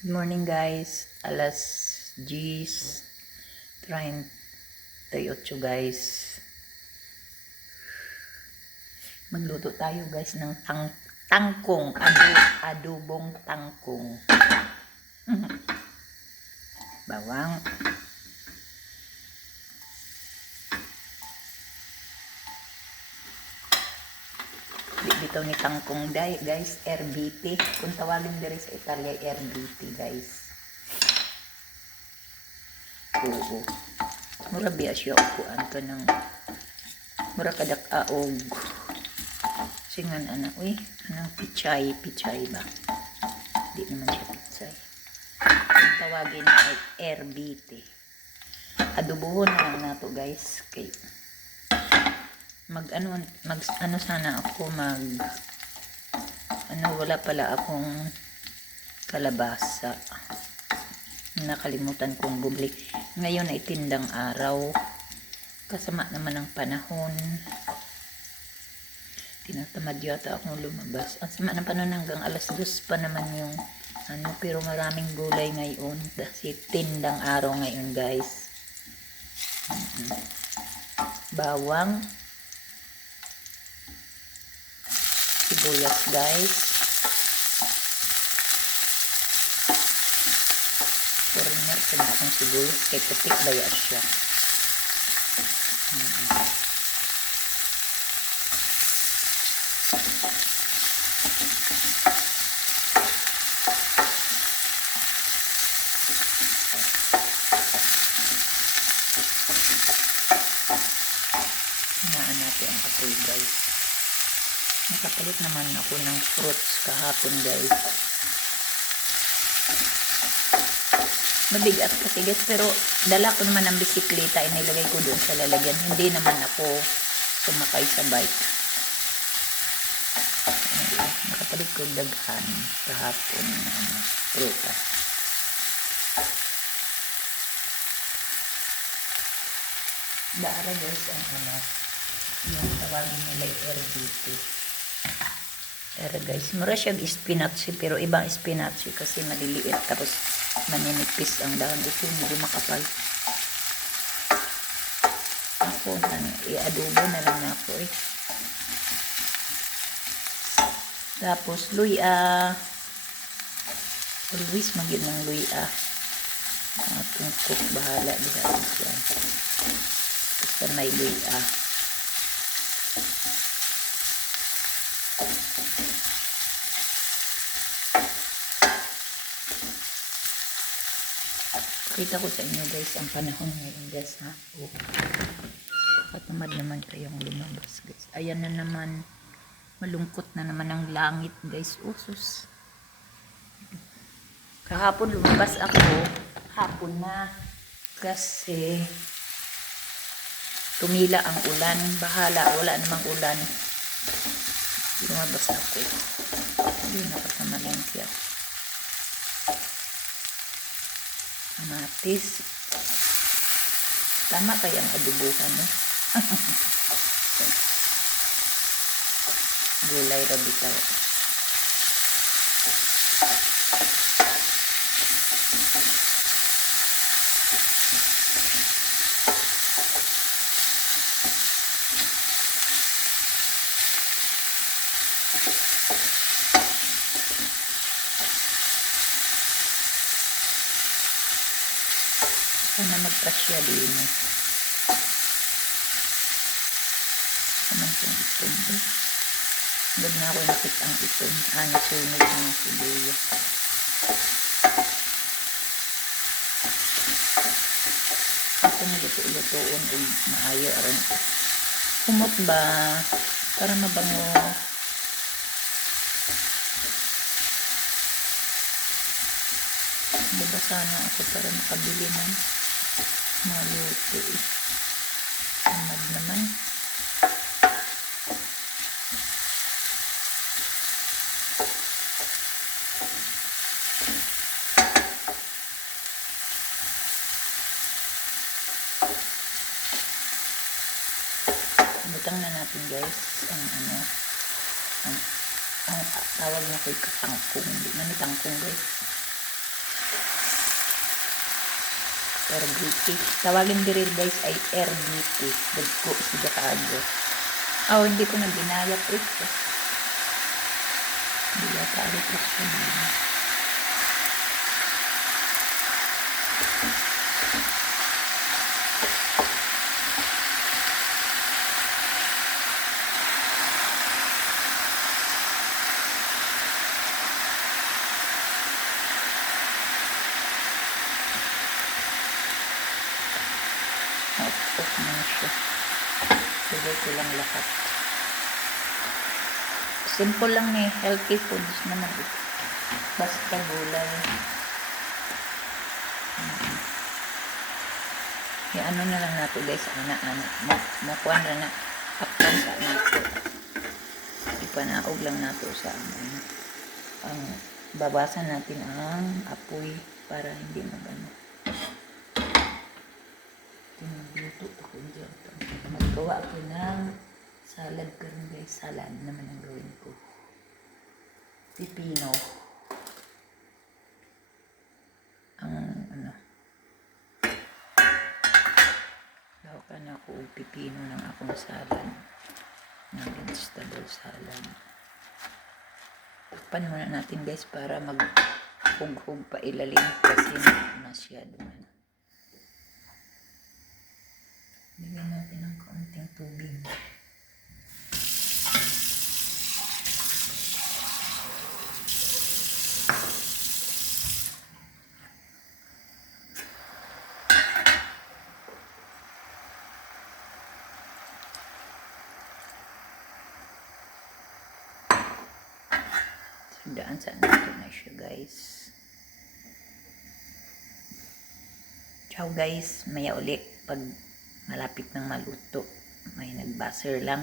Good morning guys, alas 10:38 guys. Magluto tayo guys ng tangkong, adobong tangkong. Bawang, bitaw ni tangkong guys, RBT. Kung tawagin diri sa Italia, RBT guys. Oo. Mura biya siya upuan to ng mura kadak aog. Singan anak, anang pichay ba? Di naman siya pichay. Kung tawagin ay RBT. Adobohon na lang nato guys. Kay ano sana ako wala pala akong kalabasa. Nakalimutan kong bumili. Ngayon ay tindang araw. Kasama naman ang panahon. Tinatamad yata akong lumabas. Ang sama ng panahon hanggang alas 2 pa naman yung pero maraming gulay ngayon kasi tindang araw ngayon guys. Bawang, sibuyas guys, foreigner ka na akong sibuyas kay putik baya siya. Hinaan natin ang apoy guys. Nakapalit naman ako ng fruits kahapon guys. Mabigat kasi guys, pero dala ko naman ang bisikleta, inilagay ko doon sa lalagyan. Hindi naman ako sumakay sa bike. Nakapalit ko daghan kahapon ng prutas. Daara guys ang yung tawagin nila RBT. Pero guys, mura siya spinach pero ibang spinach kasi maliliit tapos maninipis ang dahon. Ito medyo makapal. Ako i-adobo na lang ako Tapos luya. Always magin ng luya. Atong cook bahala diha siya. Basta may luya. Kita ko sa inyo guys ang panahon ngayon guys ha. Katamad naman kayong lumabas guys. Ayan na naman. Malungkot na naman ang langit guys. Sus. Kahapon lumabas ako. Hapon na. Kasi tumila ang ulan. Bahala. Wala namang ulan. Lumabas ako. Hindi nakatamalengke ako. Kamatis. Tama kayang adobohan Gulay rabitaw. Sana magkasya din naman itong itom Huwag na ako nakit ang itom. Nasunog ng sibuyas. Ako nilito-ilitoon ay maayo aron kumot ba para mabango. Diba sana ako para makabili ng maluto Tamad naman. Butang na natin guys ang tawag na ko'y katangkong. Hindi na ni tangkong guys. RBT. Tawagin diri guys ay RBT. Dagko siya kaago. Oh, hindi ko na binayat ito. Hindi yata reflection din. Off na siya. Sigay ko lang lahat. Simple lang eh. Healthy foods naman. Basta gulay. Ano na lang nato guys. Anak-anak. Makuan na na. Apkan sa nato. Ipanaog lang nato sa ang babasan natin ang apoy para hindi magano. Tinagluto ako dyan. Maggawa ako ng salad karon guys. Salad naman ang gawin ko. Pipino. Ang ano. Lawakan ako pipino ng akong salad. Ng vegetable salad. Takpan muna natin guys para mag-hug-hug pa ilalim kasi masyado na. Bigyan natin ng kaunting tubig. Daan sa natin na siya guys. Ciao guys, maya ulit pag malapit ng maluto. May nag-buzzer lang.